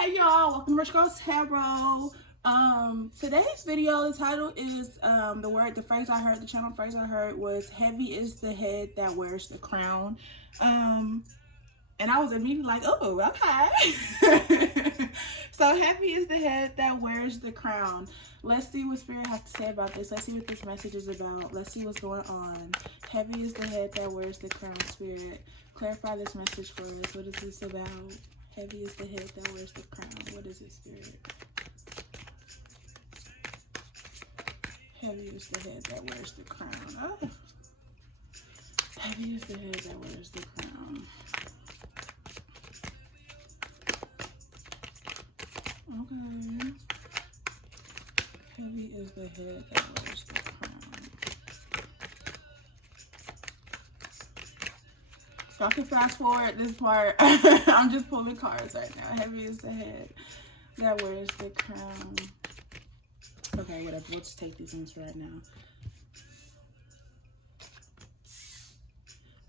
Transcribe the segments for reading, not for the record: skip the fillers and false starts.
Hey y'all, welcome to Rich Girl Tarot. Today's video, the title is the phrase I heard, the channel phrase I heard was "Heavy is the head that wears the crown." And I was immediately like, oh, okay. So heavy is the head that wears the crown. Let's see what Spirit has to say about this. Let's see what this message is about. Let's see what's going on. Heavy is the head that wears the crown. Spirit, clarify this message for us. What is this about? Heavy is the head that wears the crown. What is it, Spirit? Heavy is the head that wears the crown. Oh. Heavy is the head that wears the crown. Okay. Heavy is the head that wears the crown. Y'all can fast forward this part. I'm just pulling cards right now. Heavy is the head that wears the crown. Okay, whatever. We'll just take these ones right now.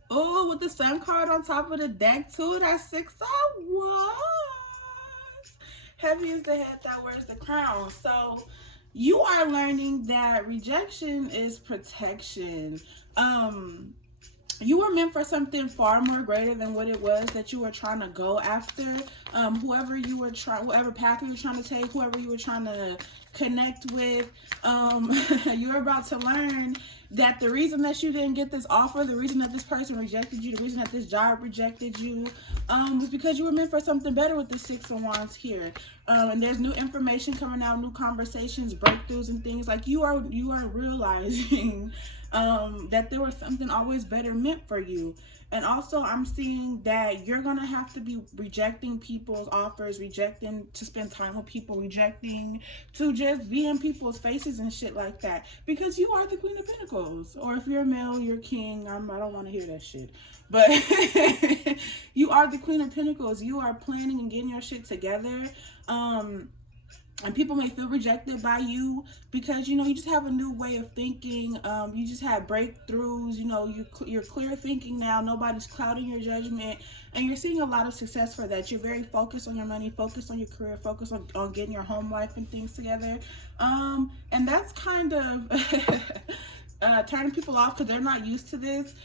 Oh, with the sun card on top of the deck too. That's 6 of Wands. Heavy is the head that wears the crown. So you are learning that rejection is protection. You were meant for something far more greater than what it was that you were trying to go after. Whoever path you were trying to take, whoever you were trying to connect with, you're about to learn that the reason that you didn't get this offer, the reason that this person rejected you, the reason that this job rejected you, was because you were meant for something better with the 6 of Wands here. And there's new information coming out, new conversations, breakthroughs, and things like you are realizing that there was something always better meant for you. And also I'm seeing that you're gonna have to be rejecting people's offers, rejecting to spend time with people, rejecting to just be in people's faces and shit like that, because you are the Queen of Pentacles. Or if you're a male, you're king. I don't want to hear that shit, but you are the Queen of Pentacles. You are planning and getting your shit together. And people may feel rejected by you because, you know, you just have a new way of thinking. You just have breakthroughs. You know, you're clear thinking now. Nobody's clouding your judgment. And you're seeing a lot of success for that. You're very focused on your money, focused on your career, focused on getting your home life and things together. And that's kind of turning people off because they're not used to this.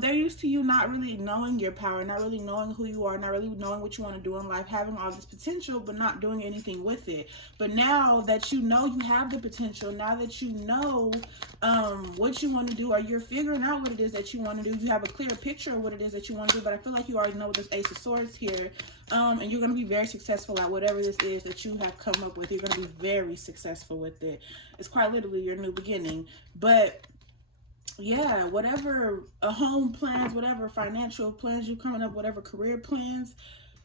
They're used to you not really knowing your power, not really knowing who you are, not really knowing what you want to do in life, having all this potential, but not doing anything with it. But now that you know you have the potential, now that you know what you want to do, or you're figuring out what it is that you want to do, you have a clear picture of what it is that you want to do, but I feel like you already know this Ace of Swords here, and you're going to be very successful at whatever this is that you have come up with. You're going to be very successful with it. It's quite literally your new beginning. But yeah, whatever home plans, whatever financial plans you're coming up, whatever career plans,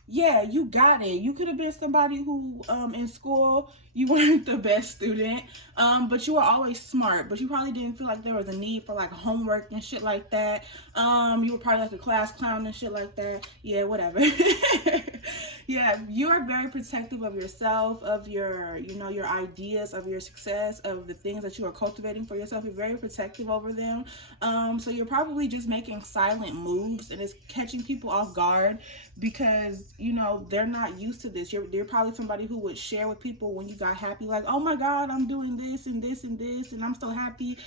yeah, you got it. You could have been somebody who in school you weren't the best student, but you were always smart, but you probably didn't feel like there was a need for like homework and shit like that. You were probably like a class clown and shit like that. Yeah, whatever. Yeah, you are very protective of yourself, of your, you know, your ideas, of your success, of the things that you are cultivating for yourself. You're very protective over them. So you're probably just making silent moves, and it's catching people off guard because, you know, they're not used to this. You're probably somebody who would share with people when you got happy, like, oh my God, I'm doing this and this and this, and I'm so happy.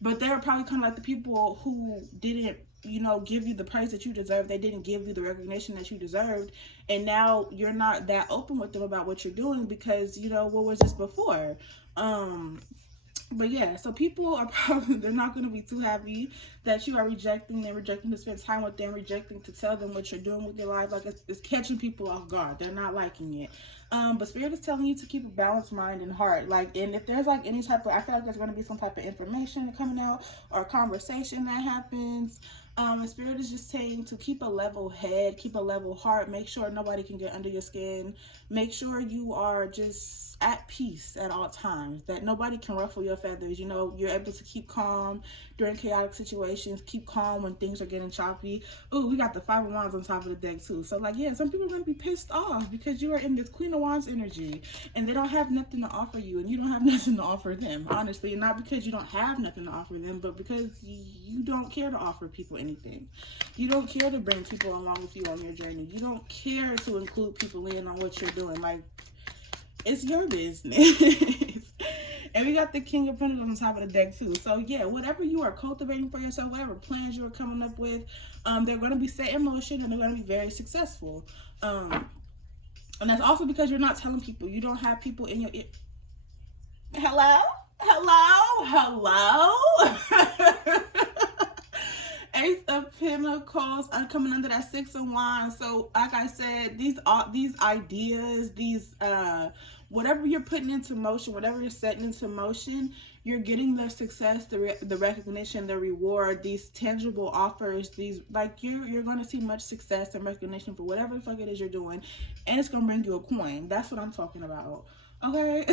But they're probably kind of like the people who didn't, you know, give you the praise that you deserve. They didn't give you the recognition that you deserved. And now you're not that open with them about what you're doing because, you know, what was this before? But yeah, so people are probably, they're not going to be too happy that you are rejecting them, rejecting to spend time with them, rejecting to tell them what you're doing with your life. Like it's catching people off guard. They're not liking it. But Spirit is telling you to keep a balanced mind and heart. Like, and if there's like any type of, I feel like there's going to be some type of information coming out or a conversation that happens. And Spirit is just saying to keep a level head, keep a level heart, make sure nobody can get under your skin, make sure you are just at peace at all times, that nobody can ruffle your feathers. You know, you're able to keep calm during chaotic situations, keep calm when things are getting choppy. Ooh, we got the 5 of Wands on top of the deck too. So like, yeah, some people are going to be pissed off because you are in this Queen of Wands energy and they don't have nothing to offer you and you don't have nothing to offer them, honestly. And not because you don't have nothing to offer them, but because you don't care to offer people anything. anything. You don't care to bring people along with you on your journey. You don't care to include people in on what you're doing. Like, it's your business. And we got the King of Pentacles on top of the deck too. So yeah, whatever you are cultivating for yourself, whatever plans you are coming up with, they're going to be set in motion and they're going to be very successful. And that's also because you're not telling people. You don't have people in your ear. Hello? Ace of Pentacles are coming under that Six of Wands. So like I said, these ideas, whatever you're putting into motion, whatever you're setting into motion, you're getting the success, the recognition, the reward, these tangible offers, these, like, you're going to see much success and recognition for whatever the fuck it is you're doing, and it's going to bring you a coin. That's what I'm talking about. Okay?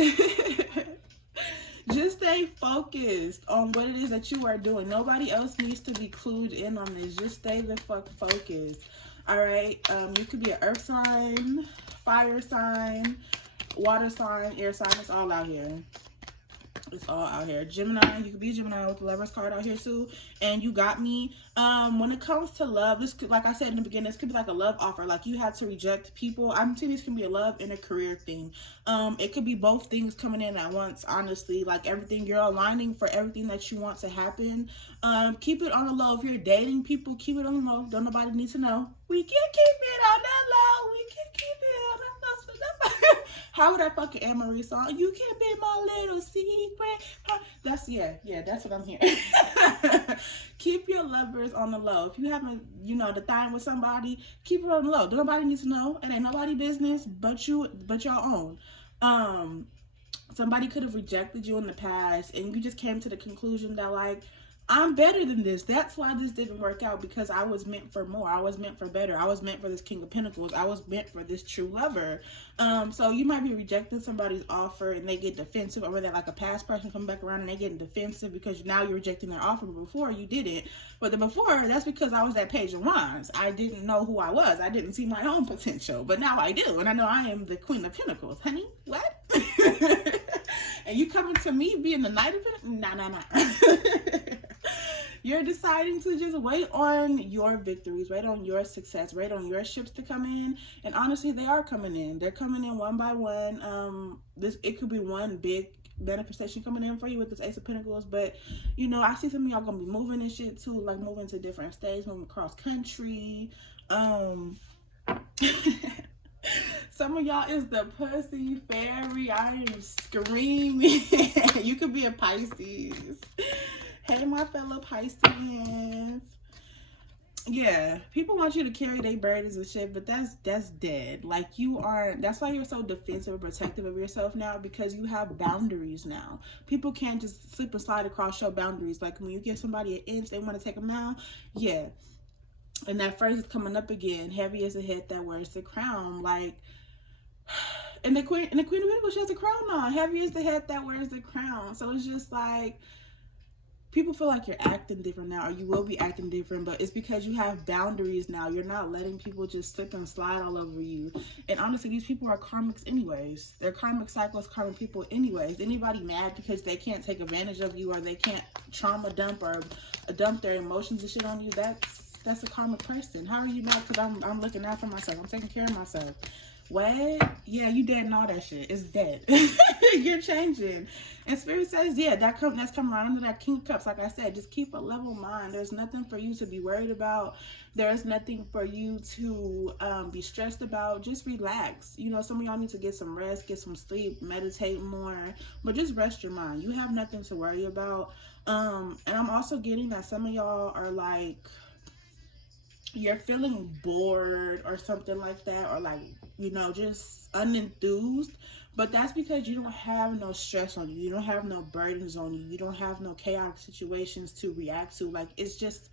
Just stay focused on what it is that you are doing. Nobody else needs to be clued in on this. Just stay the fuck focused. All right? You could be an earth sign, fire sign, water sign, air sign. It's all out here. It's all out here. Gemini, you could be a Gemini with the Lovers card out here too. And you got me. When it comes to love, this could, like I said in the beginning, this could be like a love offer. Like you had to reject people. I'm seeing this can be a love and a career thing. It could be both things coming in at once, honestly. Like everything, you're aligning for everything that you want to happen. Keep it on the low. If you're dating people, keep it on the low. Don't nobody need to know. We can keep it on the low. We can keep it on the low. How would that fucking Anne Marie song? You can be my little secret. That's, yeah, that's what I'm hearing. Keep your lovers on the low. If you haven't, the thing with somebody, keep it on the low. Nobody needs to know. It ain't nobody business but your own. Somebody could have rejected you in the past and you just came to the conclusion that, like, I'm better than this. That's why this didn't work out, because I was meant for more. I was meant for better. I was meant for this King of Pentacles. I was meant for this true lover. So you might be rejecting somebody's offer and they get defensive, or they're like a past person coming back around and they getting defensive because now you're rejecting their offer, but before you didn't. But the before, that's because I was that Page of Wands. I didn't know who I was. I didn't see my own potential, but now I do. And I know I am the Queen of Pentacles. Honey, what? And you coming to me being the Knight of Pentacles? Nah. You're deciding to just wait on your victories, wait on your success, wait on your ships to come in. And honestly, they are coming in. They're coming in one by one. It could be one big manifestation coming in for you with this Ace of Pentacles. But, I see some of y'all going to be moving and shit too, like moving to different states, moving across country. Some of y'all is the pussy fairy. I am screaming. You could be a Pisces. Hey, my fellow Pisceans. Yeah, people want you to carry their burdens and shit, but that's dead. Like, that's why you're so defensive and protective of yourself now, because you have boundaries now. People can't just slip and slide across your boundaries. Like, when you give somebody an inch, they want to take them down. Yeah. And that phrase is coming up again. Heavy is the head that wears the crown. Like, and the Queen of Pentacles, she has a crown on. Heavy is the head that wears the crown. So it's just like, people feel like you're acting different now, or you will be acting different, but it's because you have boundaries now. You're not letting people just slip and slide all over you. And honestly, these people are karmics anyways. They're karmic cycles, karmic people anyways. Anybody mad because they can't take advantage of you, or they can't trauma dump or dump their emotions and shit on you, that's a karmic person. How are you mad? Because I'm looking out for myself. I'm taking care of myself. What? Yeah, you dead and all that shit. It's dead. You're changing. And Spirit says, yeah, that's coming around under that King of Cups. Like I said, just keep a level mind. There's nothing for you to be worried about. There's nothing for you to be stressed about. Just relax. Some of y'all need to get some rest, get some sleep, meditate more. But just rest your mind. You have nothing to worry about. And I'm also getting that some of y'all are like, you're feeling bored or something like that, or like, just unenthused. But that's because you don't have no stress on you. You don't have no burdens on you. You don't have no chaotic situations to react to. Like, it's just,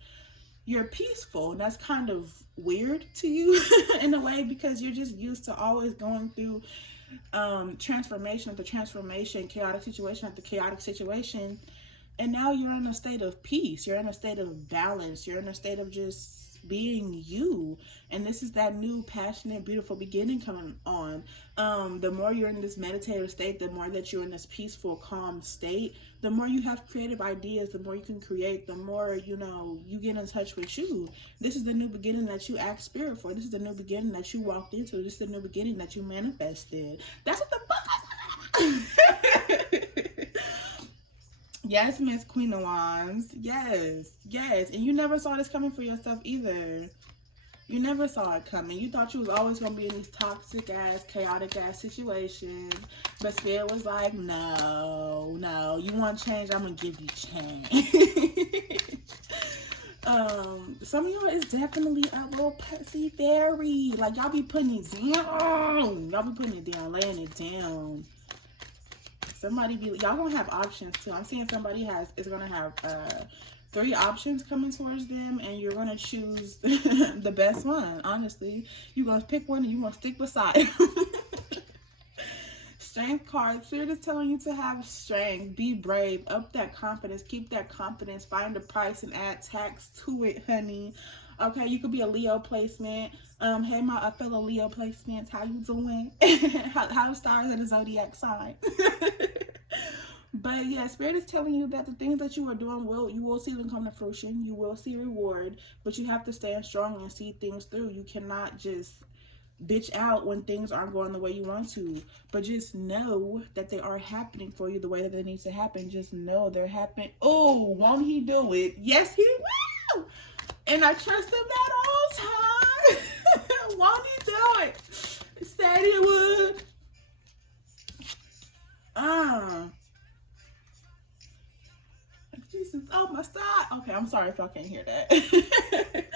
you're peaceful. And that's kind of weird to you in a way, because you're just used to always going through transformation after transformation, chaotic situation after chaotic situation. And now you're in a state of peace. You're in a state of balance. You're in a state of just being you. And this is that new passionate, beautiful beginning coming on. The more you're in this meditative state, the more that you're in this peaceful, calm state, the more you have creative ideas, the more you can create, the more, you know, you get in touch with you. This is the new beginning that you ask spirit for. This is the new beginning that you walked into. This is the new beginning that you manifested. That's what the fuck Yes, Miss Queen of Wands. Yes, yes. And you never saw this coming for yourself either. You never saw it coming. You thought you was always going to be in these toxic ass, chaotic ass situations. But Spirit was like, no, no. You want change? I'm going to give you change. Some of y'all is definitely a little pussy fairy. Like, y'all be putting it down. Y'all be putting it down, laying it down. Somebody be, y'all gonna have options too. I'm seeing somebody is gonna have 3 options coming towards them, and you're gonna choose the best one. Honestly, you gonna pick one and you gonna stick beside. Strength card. Spirit is telling you to have strength, be brave, up that confidence, keep that confidence, find a price and add tax to it, honey. Okay, you could be a Leo placement. Hey, my fellow Leo placements, how you doing? how the stars in the zodiac sign? But yeah, Spirit is telling you that the things that you are doing, you will see them come to fruition. You will see reward, but you have to stand strong and see things through. You cannot just bitch out when things aren't going the way you want to, but just know that they are happening for you the way that they need to happen. Just know they're happening. Oh, won't he do it? Yes, he will. And I trust him at all times. Won't he do it? He said he would. Jesus on my side. Okay, I'm sorry if y'all can't hear that.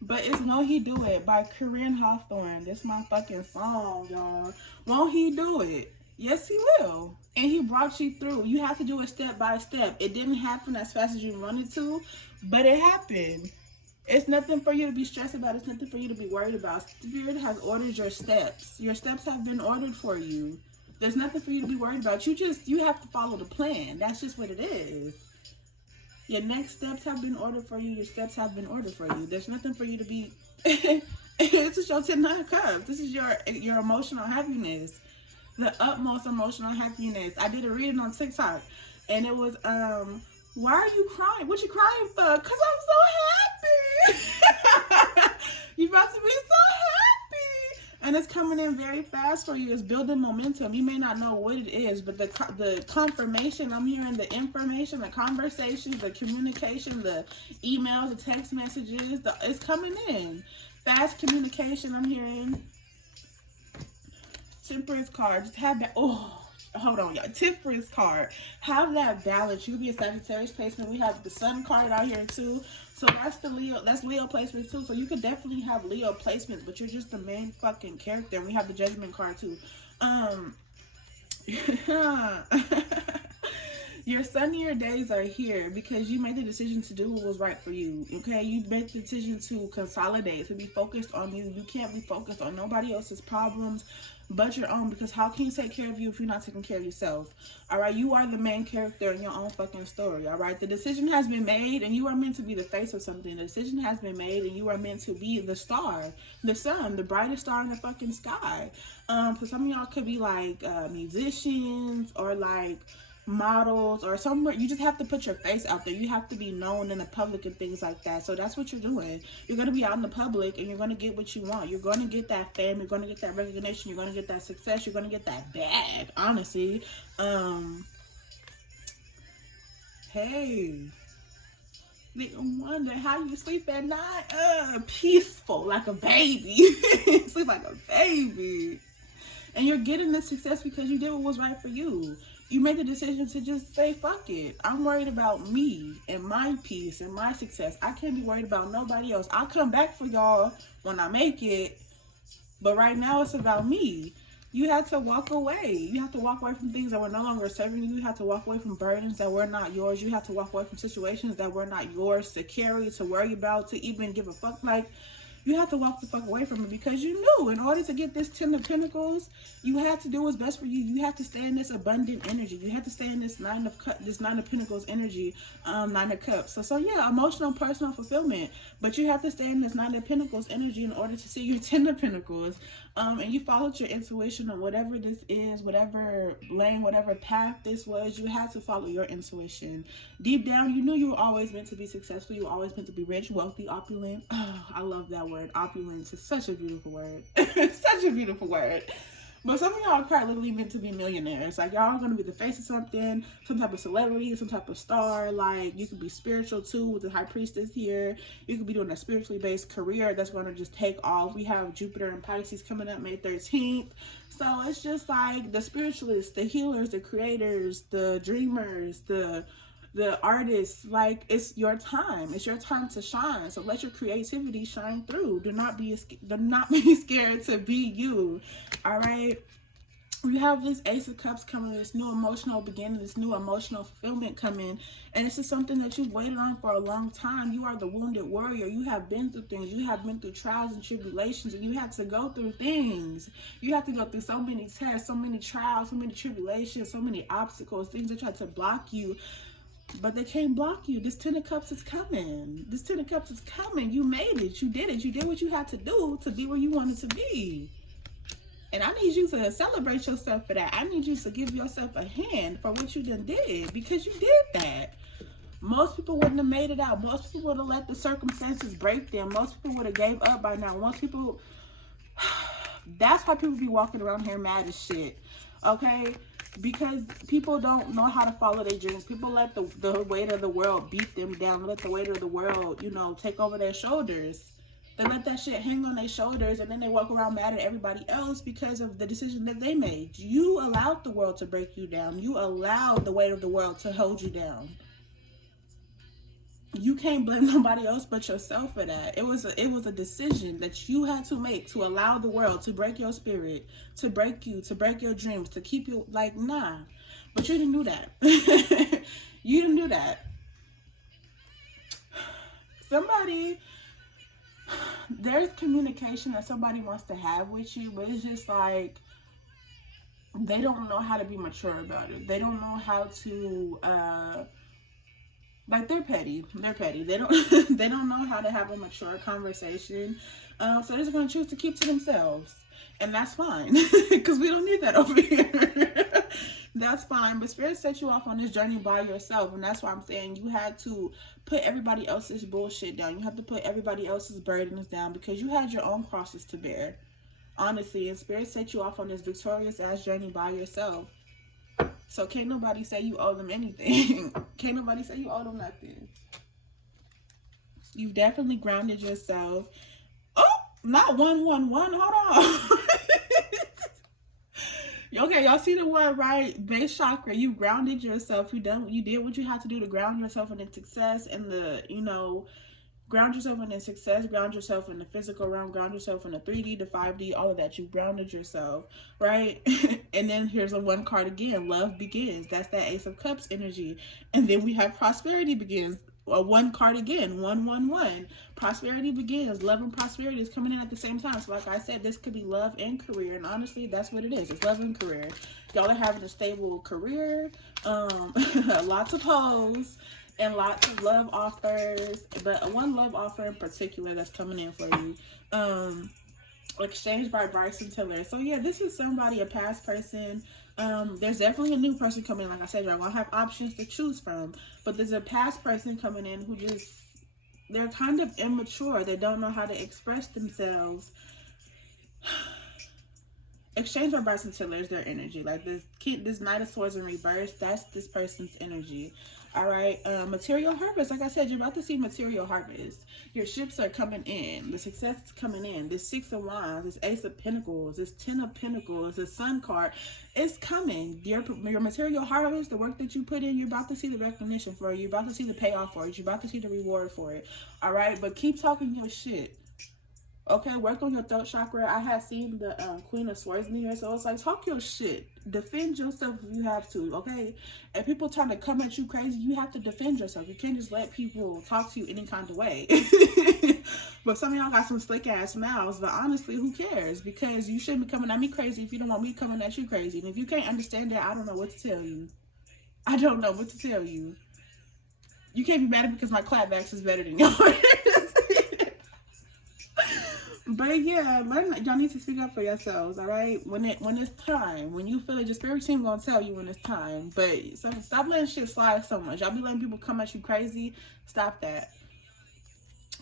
But it's Won't He Do It by Corinne Hawthorne. This is my fucking song, y'all. Won't he do it? Yes, he will. And he brought you through. You have to do it step by step. It didn't happen as fast as you wanted to, but it happened. It's nothing for you to be stressed about. It's nothing for you to be worried about. Spirit has ordered your steps. Your steps have been ordered for you. There's nothing for you to be worried about. You have to follow the plan. That's just what it is. Your next steps have been ordered for you. Your steps have been ordered for you. There's nothing for you to be... This is your 10 of Cups. This is your emotional happiness. The utmost emotional happiness. I did a reading on TikTok. And it was, why are you crying? What you crying for? Because I'm so happy. You're about to be so happy. And it's coming in very fast for you. It's building momentum. You may not know what it is, but the confirmation, I'm hearing the information, the conversations, the communication, the emails, the text messages, it's coming in. Fast communication, I'm hearing. Temperance card. Just have that. Oh, hold on, y'all. Temperance card. Have that balance. You be a Sagittarius placement. We have the Sun card out here too. So that's Leo placement too. So you could definitely have Leo placements, but you're just the main fucking character. And we have the Judgment card too. Your sunnier days are here because you made the decision to do what was right for you. Okay, you made the decision to consolidate, to be focused on you. You can't be focused on nobody else's problems but your own, because how can you take care of you if you're not taking care of yourself? All right, you are the main character in your own fucking story. All right, the decision has been made and you are meant to be the face of something. The decision has been made and you are meant to be the star, the sun, the brightest star in the fucking sky. For some of y'all could be like musicians or like models or somewhere. You just have to put your face out there. You have to be known in the public and things like that. So that's what you're doing. You're going to be out in the public and you're going to get what you want. You're going to get that fame. You're going to get that recognition. You're going to get that success. You're going to get that bag, honestly. Hey, they wonder how you sleep at night. Peaceful, like a baby. Sleep like a baby. And you're getting this success because you did what was right for you. You made the decision to just say, fuck it. I'm worried about me and my peace and my success. I can't be worried about nobody else. I'll come back for y'all when I make it. But right now it's about me. You had to walk away. You have to walk away from things that were no longer serving you. You have to walk away from burdens that were not yours. You have to walk away from situations that were not yours to carry, to worry about, to even give a fuck. Like, You have to walk the fuck away from it, because you knew in order to get this 10 of Pentacles, you had to do what's best for you. You have to stay in this abundant energy. You have to stay in this Nine of Pentacles energy, Nine of Cups. So yeah, emotional, personal fulfillment. But you have to stay in this Nine of Pentacles energy in order to see your 10 of Pentacles. And you followed your intuition on whatever this is, whatever lane, whatever path this was. You had to follow your intuition. Deep down, you knew you were always meant to be successful. You were always meant to be rich, wealthy, opulent. Oh, I love that word. Opulence is such a beautiful word. Such a beautiful word. But some of y'all are quite literally meant to be millionaires. Like, y'all are going to be the face of something, some type of celebrity, some type of star. Like, you could be spiritual too with the High Priestess here. You could be doing a spiritually based career that's going to just take off. We have Jupiter and Pisces coming up May 13th. So it's just like the spiritualists, the healers, the creators, the dreamers, the artists. Like, it's your time. It's your time to shine. So let your creativity shine through. Do not be scared to be you. All right. We have this Ace of Cups coming, this new emotional beginning, this new emotional fulfillment coming. And this is something that you've waited on for a long time. You are the wounded warrior. You have been through things. You have been through trials and tribulations, and you had to go through things. You have to go through so many tests, so many trials, so many tribulations, so many obstacles, things that try to block you. But they can't block you. This 10 of Cups is coming. This 10 of Cups is coming. You made it. You did it. You did what you had to do to be where you wanted to be. And I need you to celebrate yourself for that. I need you to give yourself a hand for what you done did, because you did that. Most people wouldn't have made it out. Most people would have let the circumstances break them. Most people would have gave up by now. Most people... That's why people be walking around here mad as shit. Okay? Because people don't know how to follow their dreams. People let the weight of the world beat them down. Let the weight of the world, take over their shoulders. They let that shit hang on their shoulders, and then they walk around mad at everybody else because of the decision that they made. You allowed the world to break you down. You allowed the weight of the world to hold you down. You can't blame nobody else but yourself for that. It was a decision that you had to make to allow the world to break your spirit, to break you, to break your dreams, to keep you like, nah. But you didn't do that. You didn't do that. There's communication that somebody wants to have with you, but it's just like, they don't know how to be mature about it. They don't know how to, like, they're petty. They don't know how to have a mature conversation. So they're just going to choose to keep to themselves. And that's fine, because we don't need that over here. That's fine. But Spirit set you off on this journey by yourself. And that's why I'm saying you had to put everybody else's bullshit down. You have to put everybody else's burdens down, because you had your own crosses to bear. Honestly. And Spirit set you off on this victorious ass journey by yourself. So can't nobody say you owe them anything. Can't nobody say you owe them nothing. You've definitely grounded yourself. Oh, not 111. Hold on. Okay, y'all see the one, right? Base chakra. You grounded yourself. You did what you had to do to ground yourself in the success and ground yourself in the success, ground yourself in the physical realm, ground yourself in the 3D, the 5D, all of that. You grounded yourself, right? And then here's a one card again. Love begins. That's that Ace of Cups energy. And then we have prosperity begins. One card again. 111. Prosperity begins. Love and prosperity is coming in at the same time. So like I said, this could be love and career. And honestly, that's what it is. It's love and career. Y'all are having a stable career. Lots of hoes. And lots of love offers, but one love offer in particular that's coming in for you. Exchanged by Bryson Tiller. So yeah, this is somebody, a past person. There's definitely a new person coming in. Like I said, you're gonna have options to choose from, but there's a past person coming in who they're kind of immature. They don't know how to express themselves. Exchanged by Bryson Tiller is their energy. Like this Knight of Swords in reverse, that's this person's energy. All right, material harvest. Like I said, you're about to see material harvest. Your ships are coming in. The success is coming in. This 6 of Wands, this Ace of Pentacles, this 10 of Pentacles, this Sun card, it's coming. Your material harvest, the work that you put in, you're about to see the recognition for it. You're about to see the payoff for it. You're about to see the reward for it. All right, but keep talking your shit. Okay, work on your throat chakra. I had seen the Queen of Swords in here, so it's like, talk your shit. Defend yourself if you have to, okay? And people trying to come at you crazy, you have to defend yourself. You can't just let people talk to you any kind of way. But some of y'all got some slick ass mouths, but honestly, who cares? Because you shouldn't be coming at me crazy if you don't want me coming at you crazy. And if you can't understand that, I don't know what to tell you. I don't know what to tell you. You can't be mad at me because my clapbacks is better than yours. But yeah, y'all need to speak up for yourselves, all right? When it's time, when you feel it, your spirit team gonna tell you when it's time. But stop letting shit slide so much. Y'all be letting people come at you crazy. Stop that.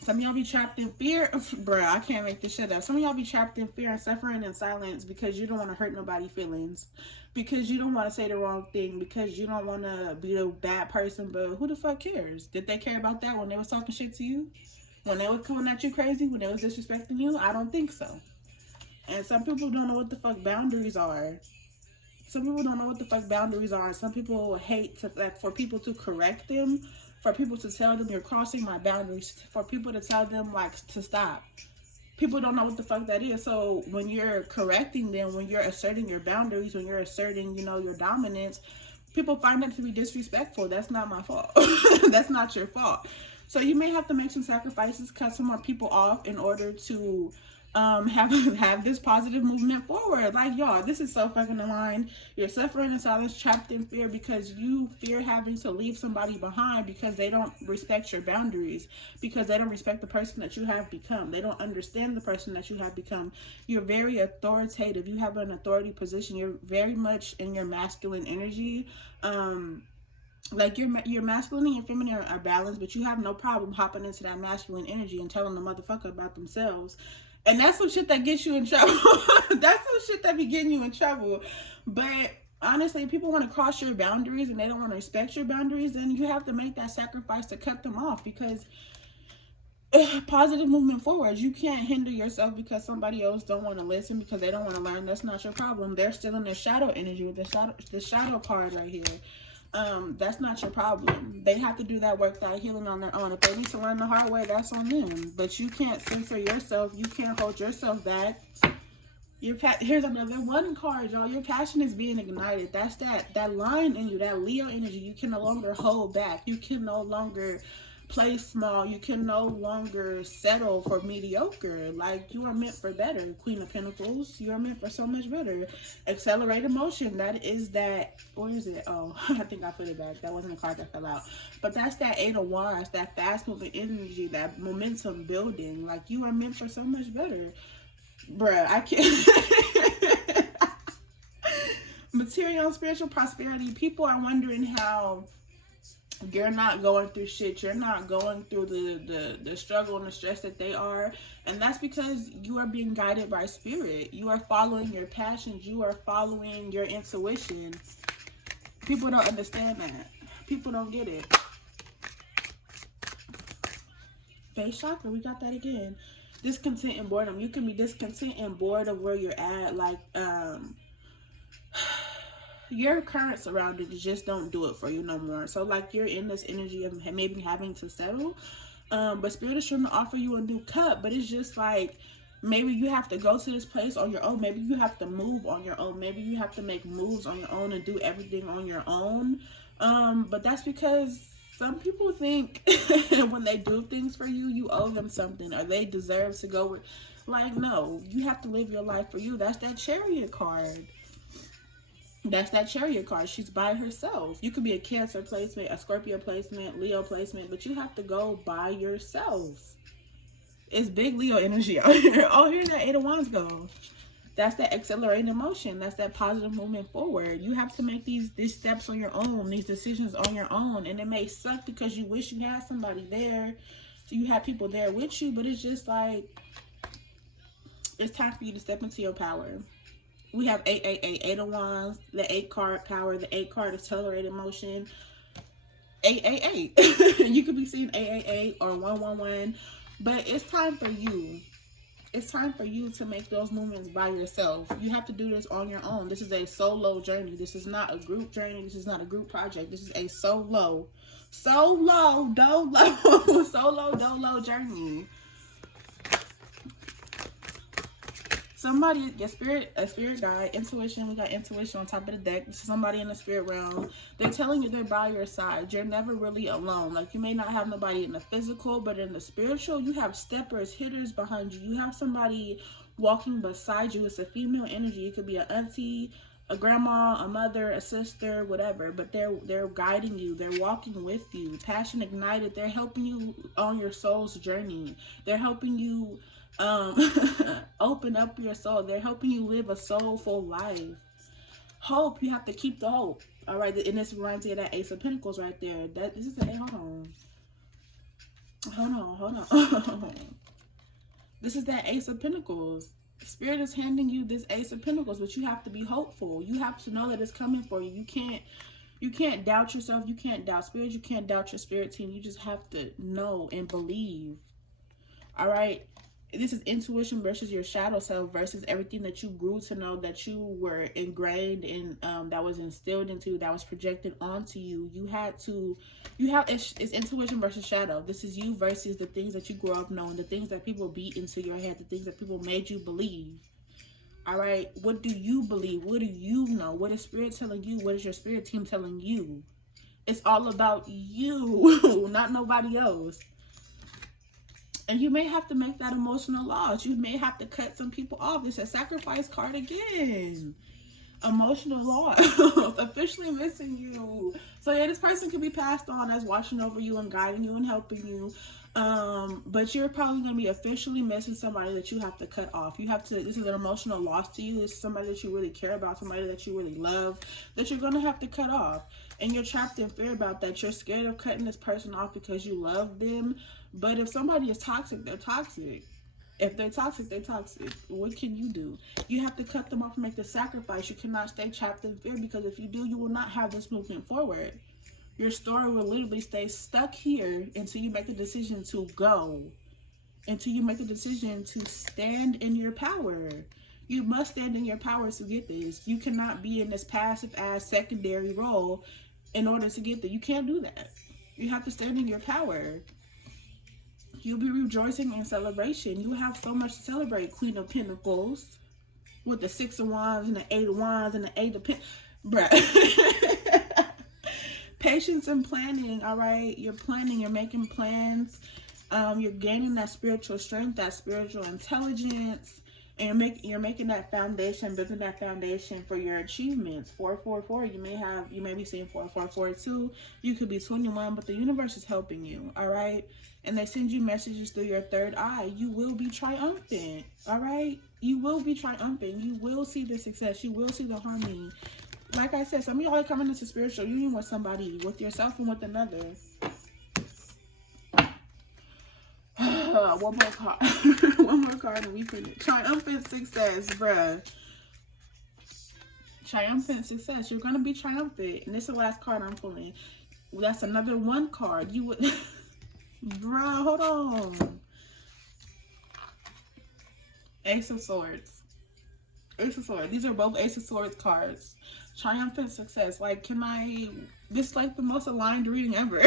Some of y'all be trapped in fear. Bruh, I can't make this shit up. Some of y'all be trapped in fear and suffering in silence because you don't want to hurt nobody's feelings. Because you don't want to say the wrong thing. Because you don't want to be the bad person. But who the fuck cares? Did they care about that when they was talking shit to you? When they was coming at you crazy? When they was disrespecting you? I don't think so. And some people don't know what the fuck boundaries are. Some people don't know what the fuck boundaries are. Some people hate for people to correct them. For people to tell them you're crossing my boundaries. For people to tell them to stop. People don't know what the fuck that is. So when you're correcting them, when you're asserting your boundaries, when you're asserting, your dominance, people find that to be disrespectful. That's not my fault. That's not your fault. So you may have to make some sacrifices, cut some more people off in order to have this positive movement forward. Like, y'all, this is so fucking aligned. You're suffering in silence, trapped in fear because you fear having to leave somebody behind because they don't respect your boundaries, because they don't respect the person that you have become. They don't understand the person that you have become. You're very authoritative. You have an authority position. You're very much in your masculine energy. Like your masculine and your feminine are balanced, but you have no problem hopping into that masculine energy and telling the motherfucker about themselves. And that's some shit that gets you in trouble. That's some shit that be getting you in trouble. But honestly, if people want to cross your boundaries and they don't want to respect your boundaries, then you have to make that sacrifice to cut them off, because positive movement forward. You can't hinder yourself because somebody else don't want to listen, because they don't want to learn. That's not your problem. They're still in their shadow energy with the shadow card right here. That's not your problem. They have to do that work, that healing on their own. If they need to learn the hard way, that's on them. But you can't censor yourself. You can't hold yourself back. Here's another one card, y'all. Your passion is being ignited. That's that lion in you, that Leo energy. You can no longer hold back. You can no longer play small. You can no longer settle for mediocre. Like, you are meant for better. Queen of Pentacles, you are meant for so much better. Accelerated motion, that is that, where is it? Oh, I think I put it back. That wasn't a card that fell out. But that's that 8 of Wands, that fast moving energy, that momentum building. Like, you are meant for so much better. Bruh, I can't. Material and spiritual prosperity. People are wondering how you're not going through shit. You're not going through the struggle and the stress that they are. And that's because you are being guided by spirit. You are following your passions. You are following your intuition. People don't understand that. People don't get it. Base chakra, we got that again. Discontent and boredom. You can be discontent and bored of where you're at. Like, your current surroundings just don't do it for you no more. So like, you're in this energy of maybe having to settle, but spirit is trying to offer you a new cup. But it's just like, maybe you have to go to this place on your own. Maybe you have to move on your own. Maybe you have to make moves on your own and do everything on your own. But that's because some people think when they do things for you, you owe them something, or they deserve to go with. Like, no, you have to live your life for you. That's that Chariot card. That's that Chariot card. She's by herself. You could be a Cancer placement, a Scorpio placement, Leo placement, but you have to go by yourself. It's big Leo energy out here. Oh, here's that 8 of Wands go. That's that accelerated emotion. That's that positive movement forward. You have to make these steps on your own, these decisions on your own. And it may suck because you wish you had somebody there. So you have people there with you, but it's just like, it's time for you to step into your power. We have 8 of Wands, the 8 card power, the 8 card accelerated motion. 8. You could be seeing 8 or 111, but it's time for you. It's time for you to make those movements by yourself. You have to do this on your own. This is a solo journey. This is not a group journey. This is not a group project. This is a solo dolo journey. Somebody, a spirit guide, intuition. We got intuition on top of the deck. This is somebody in the spirit realm. They're telling you they're by your side. You're never really alone. Like, you may not have nobody in the physical, but in the spiritual, you have steppers, hitters behind you. You have somebody walking beside you. It's a female energy. It could be an auntie, a grandma, a mother, a sister, whatever. But they're guiding you. They're walking with you. Passion ignited. They're helping you on your soul's journey. They're helping you open up your soul. They're helping you live a soulful life. Hope, you have to keep the hope. All right, and this reminds me of that Ace of Pentacles right there. This is hold on. This is that Ace of Pentacles. Spirit is handing you this Ace of Pentacles, but you have to be hopeful. You have to know that it's coming for you. You can't doubt yourself. You can't doubt spirit. You can't doubt your spirit team. You just have to know and believe. All right. This is intuition versus your shadow self versus everything that you grew to know, that you were ingrained in, that was instilled into you, that was projected onto you. It's intuition versus shadow. This is you versus the things that you grew up knowing, the things that people beat into your head, the things that people made you believe. All right. What do you believe? What do you know? What is spirit telling you? What is your spirit team telling you? It's all about you, not nobody else. And you may have to make that emotional loss. You may have to cut some people off. It's a sacrifice card again. Emotional loss. Officially missing you. So yeah, this person could be passed on as watching over you and guiding you and helping you. But you're probably going to be officially missing somebody that you have to cut off. This is an emotional loss to you. This is somebody that you really care about, somebody that you really love, that you're going to have to cut off. And you're trapped in fear about that. You're scared of cutting this person off because you love them. But if somebody is toxic, they're toxic. If they're toxic, they're toxic. What can you do? You have to cut them off and make the sacrifice. You cannot stay trapped in fear, because if you do, you will not have this movement forward. Your story will literally stay stuck here until you make the decision to go. Until you make the decision to stand in your power. You must stand in your power to get this. You cannot be in this passive ass secondary role in order to get there. You can't do that. You have to stand in your power. You'll be rejoicing in celebration. You have so much to celebrate. Queen of Pentacles with the 6 of Wands and the 8 of Wands and the 8 of Pentacles. Bruh. Patience and planning, all right? You're planning. You're making plans. You're gaining that spiritual strength, that spiritual intelligence. And you're making that foundation, building that foundation for your achievements. 444, you may be seeing 4442. You could be 21, but the universe is helping you, all right? And they send you messages through your third eye. You will be triumphant, all right? You will be triumphant. You will see the success. You will see the harmony. Like I said, some of y'all are coming into spiritual union with somebody, with yourself and with another. One more card. One more card and we finish. Triumphant success, bruh. Triumphant success. You're going to be triumphant. And this is the last card I'm pulling. That's another one card. You would... Bruh, hold on. Ace of Swords. Ace of Swords. These are both Ace of Swords cards. Triumphant success. Like, this is like the most aligned reading ever.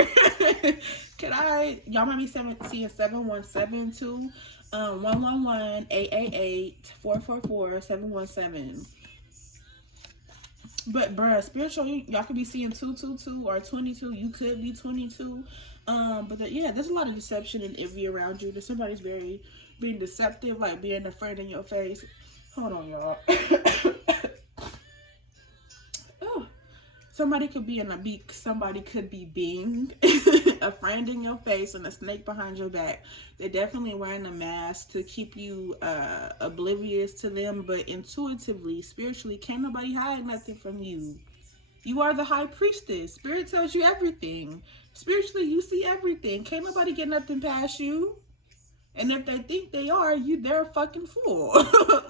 Y'all might be seeing 717 too. 111 888 444 717. But bruh, spiritual, y'all could be seeing 222 or 22. You could be 22. Yeah, there's a lot of deception and envy around you. There's somebody's being deceptive, like being a friend in your face. Hold on, y'all. Somebody could be somebody could be being a friend in your face and a snake behind your back. They're definitely wearing a mask to keep you oblivious to them, but intuitively, spiritually, can't nobody hide nothing from you. You are the high priestess. Spirit tells you everything. Spiritually, you see everything. Can't nobody get nothing past you. And if they think they are, they're a fucking fool.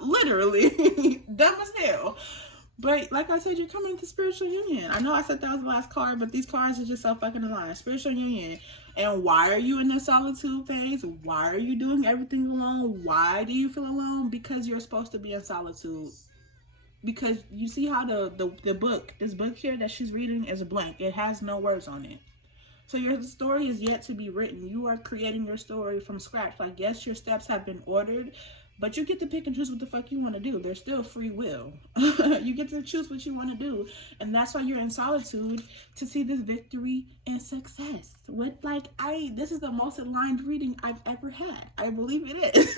Literally. Dumb as hell. But like I said, you're coming to spiritual union. I know I said that was the last card, but these cards are just so fucking aligned. Spiritual union. And why are you in the solitude phase? Why are you doing everything alone? Why do you feel alone? Because you're supposed to be in solitude. Because you see how this book here that she's reading is blank. It has no words on it. So your story is yet to be written. You are creating your story from scratch. Like, yes, your steps have been ordered, But you get to pick and choose what the fuck you want to do. There's still free will. You get to choose what you want to do. And that's why you're in solitude, to see this victory and success. This is the most aligned reading I've ever had. I believe it is.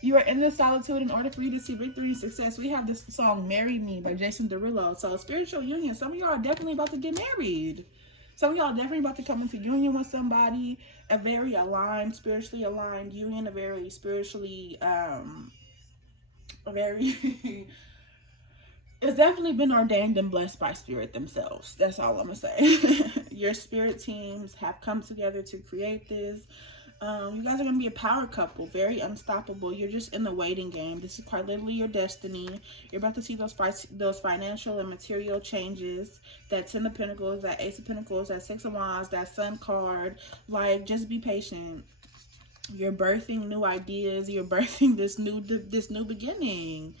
You are in the solitude in order for you to see victory and success. We have this song, Marry Me by Jason Derulo. So spiritual union. Some of y'all are definitely about to get married. Some of y'all definitely about to come into union with somebody, a very aligned, spiritually aligned union, a very spiritually, it's definitely been ordained and blessed by spirit themselves. That's all I'm gonna say. Your spirit teams have come together to create this. You guys are going to be a power couple, very unstoppable. You're just in the waiting game. This is quite literally your destiny. You're about to see those financial and material changes. That 10 of Pentacles, that Ace of Pentacles, that 6 of Wands, that Sun card. Like, just be patient. You're birthing new ideas. You're birthing this new beginning.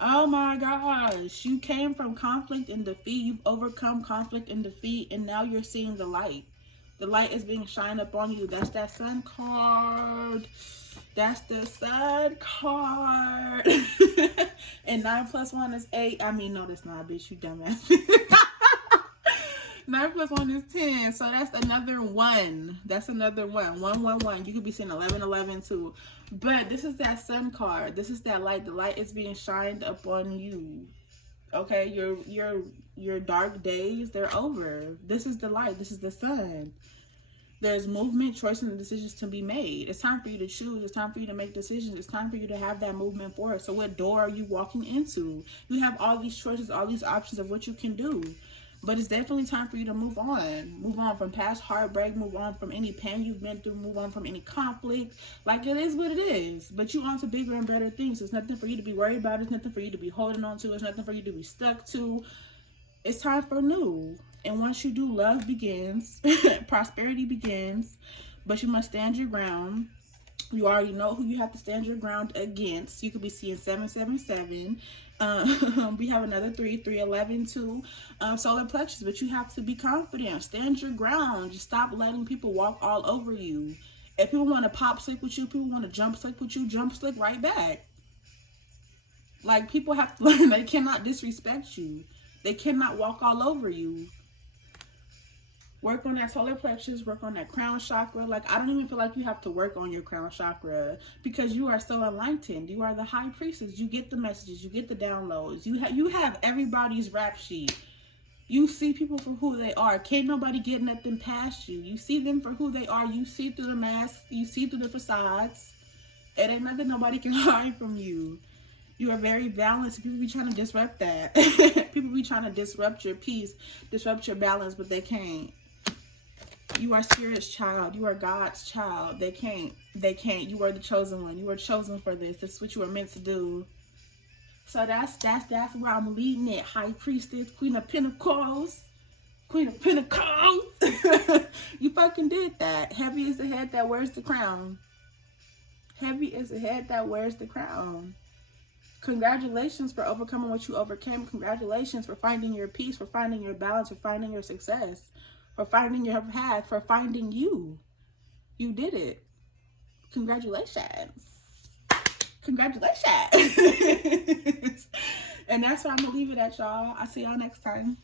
Oh my gosh. You came from conflict and defeat. You've overcome conflict and defeat, and now you're seeing the light. The light is being shined up on you. That's that Sun card. That's the Sun card. And 9 plus 1 is 8. I mean, no, that's not, bitch. You dumbass. 9 plus 1 is 10. So that's another 1. That's another 1. 1, 1, 1. You could be seeing 11, 11 too. But this is that Sun card. This is that light. The light is being shined up on you. Okay, your dark days, they're over. This is the light. This is the sun. There's movement, choices, and decisions to be made. It's time for you to choose. It's time for you to make decisions. It's time for you to have that movement forward. So what door are you walking into? You have all these choices, all these options of what you can do. But it's definitely time for you to move on. Move on from past heartbreak. Move on from any pain you've been through. Move on from any conflict. Like, it is what it is. But you on to bigger and better things. There's nothing for you to be worried about. There's nothing for you to be holding on to. There's nothing for you to be stuck to. It's time for new. And once you do, love begins. Prosperity begins. But you must stand your ground. You already know who you have to stand your ground against. You could be seeing 777. We have another 3, 311 too. Solar plexus, but you have to be confident. Stand your ground. Just stop letting people walk all over you. If people want to pop slick with you, people want to jump slick with you, jump slick right back. Like, people have to learn they cannot disrespect you. They cannot walk all over you. Work on that solar plexus, work on that crown chakra. Like, I don't even feel like you have to work on your crown chakra because you are so enlightened. You are the high priestess. You get the messages. You get the downloads. You have everybody's rap sheet. You see people for who they are. Can't nobody get nothing past you. You see them for who they are. You see through the masks. You see through the facades. It ain't nothing nobody can hide from you. You are very balanced. People be trying to disrupt that. People be trying to disrupt your peace, disrupt your balance, but they can't. You are Spirit's child. You are God's child. They can't. They can't. You are the chosen one. You are chosen for this. This is what you are meant to do. So that's where I'm leading it. High Priestess, Queen of Pentacles. Queen of Pentacles. You fucking did that. Heavy is the head that wears the crown. Heavy is the head that wears the crown. Congratulations for overcoming what you overcame. Congratulations for finding your peace, for finding your balance, for finding your success, for finding your path, for finding you. You did it. Congratulations. Congratulations. And that's where I'm going to leave it at, y'all. I'll see y'all next time.